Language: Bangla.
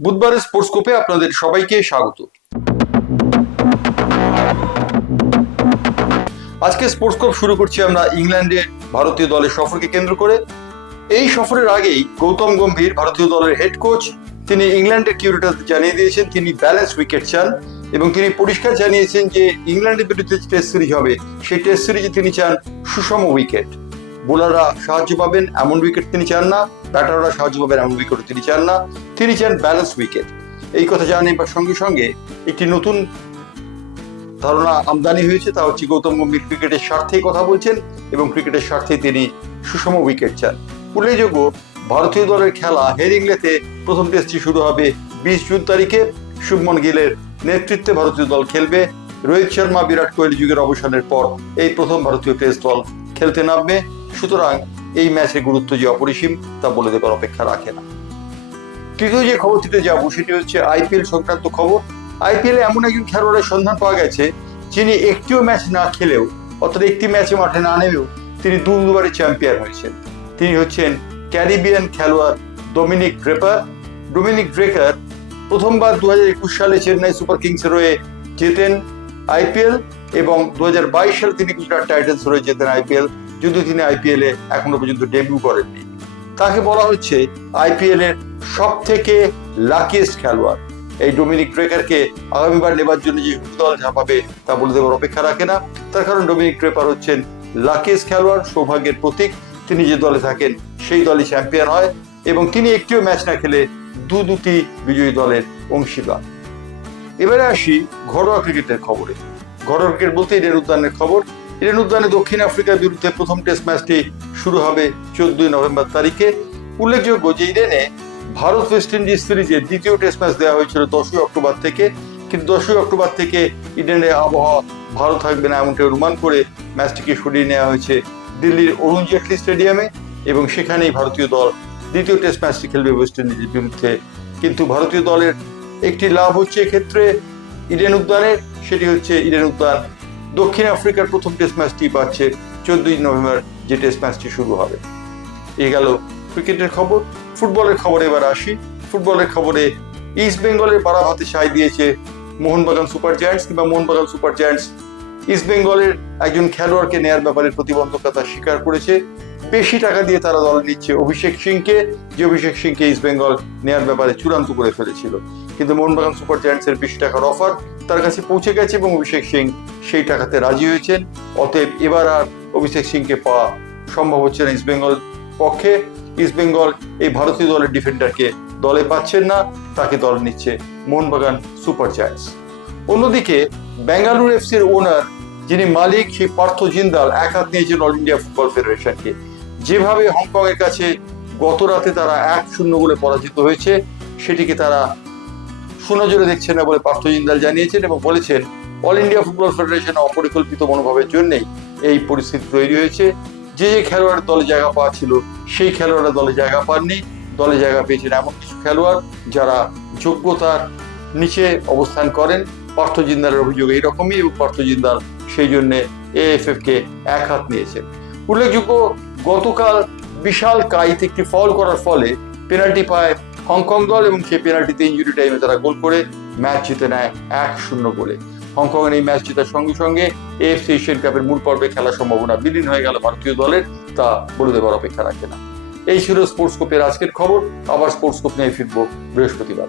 বুধবারের স্পোর্টস্কোপে আপনাদের সবাইকে স্বাগত। আজকে স্পোর্টস্কোপ শুরু করছি আমরা ইংল্যান্ডে ভারতীয় দলের সফরকে কেন্দ্র করে। এই সফরের আগেই গৌতম গম্ভীর ভারতীয় দলের হেড কোচ, তিনি ইংল্যান্ডের কিউরেটর জানিয়ে দিয়েছেন তিনি ব্যালেন্স উইকেট চান এবং তিনি পরিষ্কার জানিয়েছেন যে ইংল্যান্ডের বিরুদ্ধে টেস্ট সিরিজ হবে সেই টেস্ট সিরিজে তিনি চান সুষম উইকেট। বোলাররা সাহায্য পাবেন এমন উইকেট তিনি চান না, ব্যাটাররা সাহায্য পাবেন এমন উইকেট তিনি চান না, তিনি চান ব্যালেন্স উইকেট। এই কথা জানার সঙ্গে সঙ্গে একটি নতুন ধারণা আমদানি হয়েছে, তা হচ্ছে গৌতম গম্ভীর ক্রিকেটের স্বার্থেই কথা বলছেন এবং ক্রিকেটের স্বার্থে তিনি সুষম উইকেট চান। উল্লেখযোগ্য, ভারতীয় দলের খেলা হেডিংলেতে প্রথম টেস্টটি শুরু হবে 20 জুন তারিখে। শুভমন গিলের নেতৃত্বে ভারতীয় দল খেলবে। রোহিত শর্মা বিরাট কোহলি যুগের অবসানের পর এই প্রথম ভারতীয় টেস্ট দল খেলতে নামবে। সুতরাং এই ম্যাচের গুরুত্ব যে অপরিসীম তা বলে দেবার অপেক্ষা রাখে না। তৃতীয় যে খবরটিতে যাবো সেটি হচ্ছে আইপিএল সংক্রান্ত খবর। আইপিএলে এমন একজন খেলোয়াড়ের সন্ধান পাওয়া গেছে যিনি একটিও ম্যাচ না খেলেও, অর্থাৎ একটি ম্যাচে মাঠে না নেমেও তিনি দুবারের চ্যাম্পিয়ন হয়েছেন। তিনি হচ্ছেন ক্যারিবিয়ান খেলোয়াড় ডোমিনিক ড্রেপার। ডোমিনিক ড্রেকার প্রথমবার 2021 সালে চেন্নাই সুপার কিংসের হয়ে জেতেন আইপিএল এবং 2022 সালে তিনি গুজরাট টাইটান্স হয়ে জেতেন আইপিএল, যদিও তিনি আইপিএল এ এখনো পর্যন্ত ডেবিউ করেননি। তাকে বলা হচ্ছে আইপিএল এর সব থেকে লাকিয়েস্ট খেলোয়াড়। এই ডোমিনিক ড্রেকারকে আগামীবার নেবার জন্য যে দল ঝাঁপাবে তা বলে দেবার অপেক্ষা রাখে না। তার কারণ ডোমিনিক ড্রেপার হচ্ছেন লাকিয়েস্ট খেলোয়াড়, সৌভাগ্যের প্রতীক। তিনি যে দলে থাকেন সেই দলই চ্যাম্পিয়ন হয় এবং তিনি একটিও ম্যাচ না খেলে দুটি বিজয়ী দলের অংশীদার। এবারে আসি ঘরোয়া ক্রিকেটের খবরে। ঘরোয়া ক্রিকেট বলতে ইডেন উদ্যানের খবর। ইডেন উদ্যানে দক্ষিণ আফ্রিকার বিরুদ্ধে প্রথম টেস্ট ম্যাচটি শুরু হবে 14 নভেম্বর তারিখে। উল্লেখযোগ্য যে ইডেনে ভারত ওয়েস্ট ইন্ডিজ সিরিজের দ্বিতীয় টেস্ট ম্যাচ দেওয়া হয়েছিল 10 অক্টোবর থেকে, কিন্তু 10 অক্টোবর থেকে ইডেনের আবহাওয়া ভালো থাকবে না এমনটি অনুমান করে ম্যাচটিকে সরিয়ে নেওয়া হয়েছে দিল্লির অরুণ জেটলি স্টেডিয়ামে এবং সেখানেই ভারতীয় দল দ্বিতীয় টেস্ট ম্যাচটি খেলবে ওয়েস্ট ইন্ডিজের বিরুদ্ধে। কিন্তু ভারতীয় দলের একটি লাভ হচ্ছে এক্ষেত্রে ইডেন উদ্যানের, সেটি হচ্ছে ইডেন উদ্যান দক্ষিণ আফ্রিকার প্রথম টেস্ট ম্যাচটি পাচ্ছে 14 নভেম্বর যে টেস্ট ম্যাচটি শুরু হবে। এ গেল ক্রিকেটের খবর। ফুটবলের খবরে এবার আসি। ফুটবলের খবরে ইস্ট বেঙ্গলের বারাভাতে সায় দিয়েছে মোহনবাগান সুপার জায়ান্টস, কিংবা মোহনবাগান সুপার জায়ান্টস ইস্ট বেঙ্গলের একজন খেলোয়াড়কে নেয়ার ব্যাপারে প্রতিবন্ধকতা স্বীকার করেছে। বেশি টাকা দিয়ে তারা দল নিচ্ছে অভিষেক সিংকে, যে অভিষেক সিংকে ইস্ট বেঙ্গল নেয়ার ব্যাপারে চূড়ান্ত করে ফেলেছিল। কিন্তু মোহনবাগান সুপার জায়ান্টসের বেশি টাকার অফার তার কাছে পৌঁছে গেছে এবং অভিষেক সিং সেই টাকাতে রাজি হয়েছেন। অতএব এবার আর অভিষেক সিংকে পাওয়া সম্ভব হচ্ছে না ইস্ট বেঙ্গল পক্ষে। ইস্ট বেঙ্গল এই ভারতীয় দলের ডিফেন্ডারকে দলে পাচ্ছেন না, তাকে দল নিচ্ছে মোহনবাগান সুপার জায়ান্টস। অন্যদিকে বেঙ্গালুরু এফসির ওনার যিনি মালিক, সেই পার্থ জিন্দাল এক হাত নিয়েছেন অল ইন্ডিয়া ফুটবল ফেডারেশনকে। যেভাবে হংকং এর কাছে গত রাতে তারা 1-0 গোলে পরাজিত হয়েছে সেটিকে তারা সুনজরে দেখছে না বলে পার্থ জিন্দাল জানিয়েছেন এবং বলেছেন অল ইন্ডিয়া ফুটবল ফেডারেশন অপরিকল্পিত মনোভাবের জন্যই এই পরিস্থিতি তৈরি হয়েছে। যে যে খেলোয়াড় দলে জায়গা পাওয়া ছিল সেই খেলোয়াড়রা দলে জায়গা পাননি, দলে জায়গা পেয়েছেন এমন কিছু খেলোয়াড় যারা যোগ্যতার নিচে অবস্থান করেন। পার্থ জিন্দালের অভিযোগ এইরকমই এবং পার্থ জিন্দাল সেই জন্য এএফএফ কে এক হাত নিয়েছেন। উল্লেখযোগ্য, গতকাল বিশাল কাইত একটি ফাউল করার ফলে পেনাল্টি পায় হংকং দল এবং সেই পেনাল্টিতে ইনজুরি টাইমে তারা গোল করে ম্যাচ জিতে নেয় 1-0 গোলে। হংকং এর এই ম্যাচ জেতার সঙ্গে সঙ্গে এএফসি এশিয়ান কাপের মূল পর্বে খেলার সম্ভাবনা বিলীন হয়ে গেল ভারতীয় দলের, তা বলে দেবার অপেক্ষা রাখে না। এই ছিল স্পোর্টস্কোপের আজকের খবর। আবার স্পোর্টস্কোপ নিয়ে ফিরবো বৃহস্পতিবার।